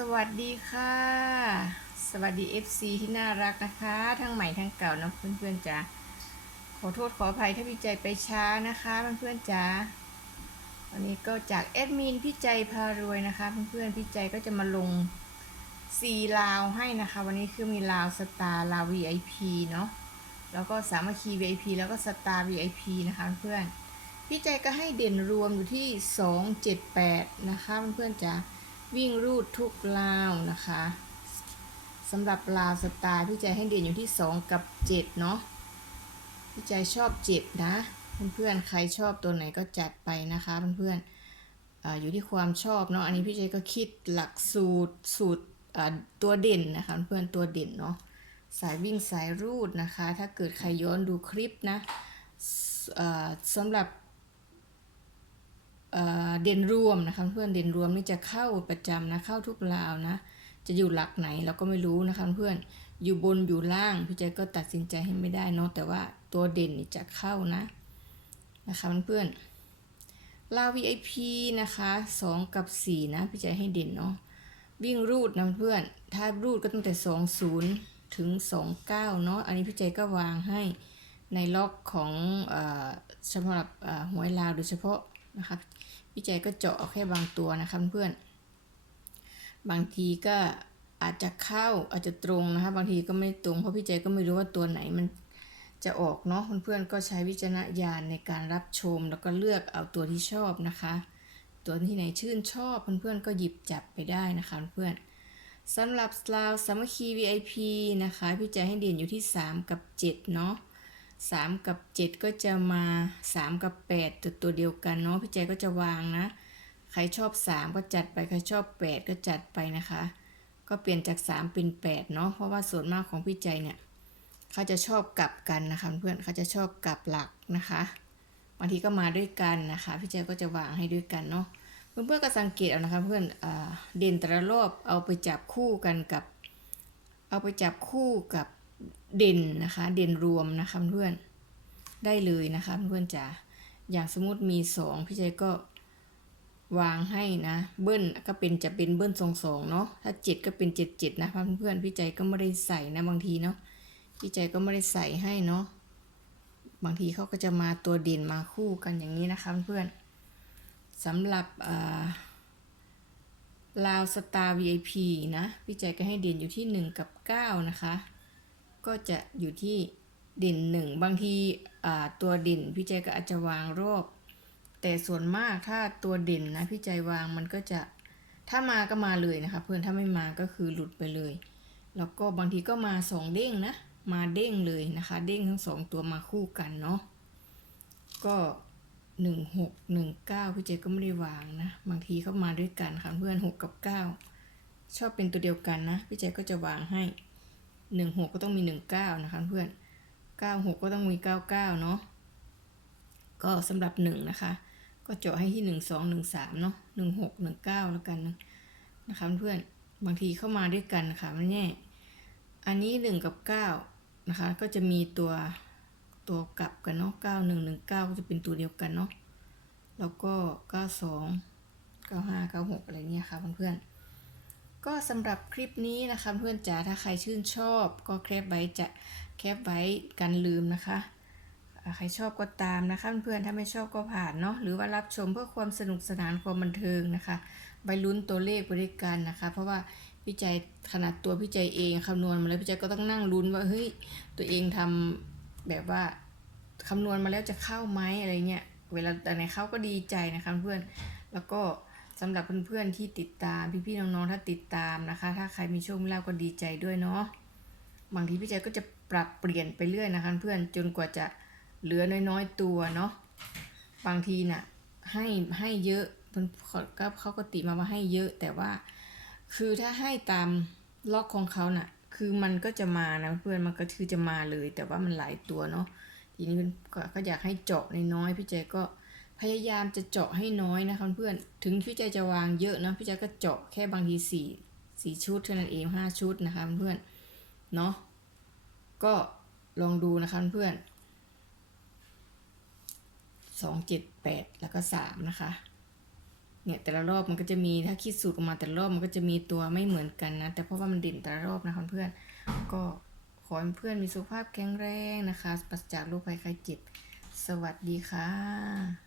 สวัสดีค่ะ สวัสดี FC ที่น่ารักนะคะ ทั้งใหม่ทั้งเก่านะเพื่อนๆจ๋าขอโทษขออภัยถ้าพี่ใจไปช้านะคะเพื่อนๆจ๋าวันนี้ก็จากแอดมินพี่ใจพารวยนะคะเพื่อนๆพี่ใจก็จะมาลงสีลาวให้นะคะ วันนี้คือมีลาวสตาร์ลาว VIP เนาะแล้วก็สามัคคี VIP แล้วก็สตาร์ VIP นะคะเพื่อนพี่ใจก็ให้เด่นรวมอยู่ที่ 278 นะคะเพื่อนๆจ๋า วิ่งรูดทุกลาวนะคะสำหรับลาวสไตล์พี่ใจให้เด่นอยู่ที่ 2 กับ 7 เนาะพี่ใจชอบ 7 นะ เพื่อนๆใครชอบตัวไหนก็จัดไปนะคะเพื่อนๆออยู่ที่ความชอบเนาะอันนี้พี่ใจก็คิดหลักสูตรสูตรตัวเด่นนะคะเพื่อนตัวเด่นเนาะสายวิ่งสายรูดนะคะ ถ้าเกิดใครย้อนดูคลิปนะสำหรับ เด่นรวมนะคะเพื่อนเด่นรวมนี่จะเข้าประจำนะเข้าทุกราวนะ จะอยู่หลักไหนเราก็ไม่รู้นะคะเพื่อนอยู่บนอยู่ล่างพี่ใจก็ตัดสินใจให้ไม่ได้เนาะแต่ว่าตัวเด่นนี่จะเข้านะนะคะเพื่อนลาว VIP นะคะ2 กับ 4 นะพี่ใจให้เด่นเนาะวิ่งรูดนะเพื่อนถ้ารูดก็ตั้งแต่ 20 ถึง 29 เนาะอันนี้พี่ใจก็วางให้ในล็อกของเอ่อเฉพาะหวยลาวโดยเฉพาะ นะคะพี่ใจก็เจาะเอาแค่บางตัวนะคะเพื่อนบางทีก็อาจจะเข้าอาจจะตรงนะคะ บางทีก็ไม่ตรงเพราะพี่ใจก็ไม่รู้ว่าตัวไหนมันจะออกเนาะเพื่อนๆก็ใช้วิจารณญาณในการรับชม แล้วก็เลือกเอาตัวที่ชอบนะคะ ตัวที่ไหนชื่นชอบเพื่อนๆก็หยิบจับไปได้นะคะเพื่อนสำหรับลาวสามัคคี VIP นะคะพี่ใจให้เด่นอยู่ที่ 3 กับ 7 เนาะ 3 กับ 7 ก็จะมา 3 กับ 8 ตัวตัวเดียวกันเนาะพี่ใจก็จะวางนะ ใครชอบ 3 ก็จัดไป ใครชอบ 8 ก็จัดไปนะคะ ก็เปลี่ยนจาก 3 เป็น 8 เนาะเพราะว่าส่วนมากของพี่ใจเนี่ยเขาจะชอบกลับกันนะคะเพื่อนเขาจะชอบกลับหลักนะคะบางทีก็มาด้วยกันนะคะ พี่ใจก็จะวางให้ด้วยกันเนาะเพื่อนๆก็สังเกตเอานะคะเพื่อนเด่นแต่ละรอบเอาไปจับคู่กันกับ เอาไปจับคู่กับ เด่นนะคะ เด่นรวมนะคะเพื่อนได้เลยนะคะเพื่อนจ๋าอย่างสมมติมีสองพี่ใจก็วางให้นะเบิ้ลก็เป็นจะเป็นเบิ้ลสองสองเนาะถ้าเจ็ดก็เป็นเจ็ดเจ็ดนะเพื่อนพี่ใจก็ไม่ได้ใส่นะบางทีเนาะพี่ใจก็ไม่ได้ใส่ให้เนาะบางทีเขาก็จะมาตัวเด่นมาคู่กันอย่างนี้นะคะเพื่อนสำหรับลาวสตาร์ VIP นะพี่ใจก็ให้เด่นอยู่ที่ 1 กับ 9 นะคะ ก็จะอยู่ที่ด่น1บางทีตัวด่นพี่ใจก็อาจจะวางรอบแต่ส่วนมากถ้าตัวเด่นนะพี่ใจวางมันก็จะถ้ามาก็มาเลยนะคะ เพื่อนถ้าไม่มาก็คือหลุดไปเลย แล้วก็บางทีก็มาสองเด้งนะมาเด้งเลยนะคะ เด้งทั้งสองตัวมาคู่กันเนาะก็หนึ่งหกหนึ่งเก้าพี่เจก็ไม่ได้วางนะ บางทีเข้ามาด้วยกันค่ะเพื่อนหกกับเก้าชอบเป็นตัวเดียวกันนะ พี่เจก็จะวางให้ หนึ่งหกก็ต้องมีหนึ่งเก้านะคะเพื่อนเก้าหกก็ต้องมีเก้าเก้าเนาะก็สำหรับหนึ่งนะคะ ก็เจาะให้ที่หนึ่งสองหนึ่งสามเนาะหนึ่งหกหนึ่งเก้าแล้วกันนะคะเพื่อนบางทีเข้ามาด้วยกันค่ะไม่แน่อันนี้หนึ่งกับเก้านะคะก็จะมีตัวตัวกลับกันเนาะเก้าหนึ่งหนึ่งเก้าก็จะเป็นตัวเดียวกันเนาะแล้วก็เก้าสองเก้าห้าเก้าหกอะไรเนี่ยค่ะเพื่อนๆ ก็สำหรับคลิปนี้นะคะเพื่อนจ๋าถ้าใครชื่นชอบ ก็แคปไว้จะแคปไว้กันลืมนะคะใครชอบก็ตามนะคะเพื่อนๆถ้าไม่ชอบก็ผ่านเนาะหรือว่ารับชมเพื่อความสนุกสนานความบันเทิงนะคะไปลุ้นตัวเลขไปด้วยกันนะคะ เพราะว่าพี่ใจขนาดตัวพี่ใจเองคำนวณมาแล้วพี่ใจก็ต้องนั่งลุ้นว่าเฮ้ยตัวเองทำแบบว่าคำนวณมาแล้วจะเข้าไหมอะไรเงี้ยเวลาแต่ไหนเข้าก็ดีใจนะคะเพื่อนแล้วก็ สำหรับเพื่อนๆที่ติดตามพี่ๆน้องๆถ้าติดตามนะคะ ถ้าใครมีโชคมีลาภก็ดีใจด้วยเนาะบางทีพี่ใจก็จะปรับเปลี่ยนไปเรื่อยนะคะ เพื่อนจนกว่าจะเหลือน้อยๆตัวเนาะบางทีน่ะให้ให้เยอะเพิ่นเขาก็เขาก็ติมาว่าให้เยอะแต่ว่า คือถ้าให้ตามล็อกของเขาน่ะ คือมันก็จะมานะเพื่อนมันก็คือจะมาเลย แต่ว่ามันหลายตัวเนาะทีนี้ก็ก็อยากให้เจาะน้อยๆพี่ใจก็ พยายามจะเจาะให้น้อยนะคะเพื่อนถึงพี่ใจจะวางเยอะนะพี่ใจก็เจาะแค่บางทีสี่สี่ชุดเท่านั้นเองห้าชุดนะคะเพื่อนเนาะก็ลองดูนะคะเพื่อนสองเจ็ดแปดแล้วก็สามนะคะเนี่ยแต่ละรอบมันก็จะมีถ้าคิดสูตรออกมาแต่ละรอบมันก็จะมีตัวไม่เหมือนกันนะ แต่เพราะว่ามันเด่นแต่ละรอบนะคะเพื่อนก็ขอให้เพื่อนมีสุขภาพแข็งแรงนะคะปราศจากโรคภัยไข้เจ็บ สวัสดีค่ะ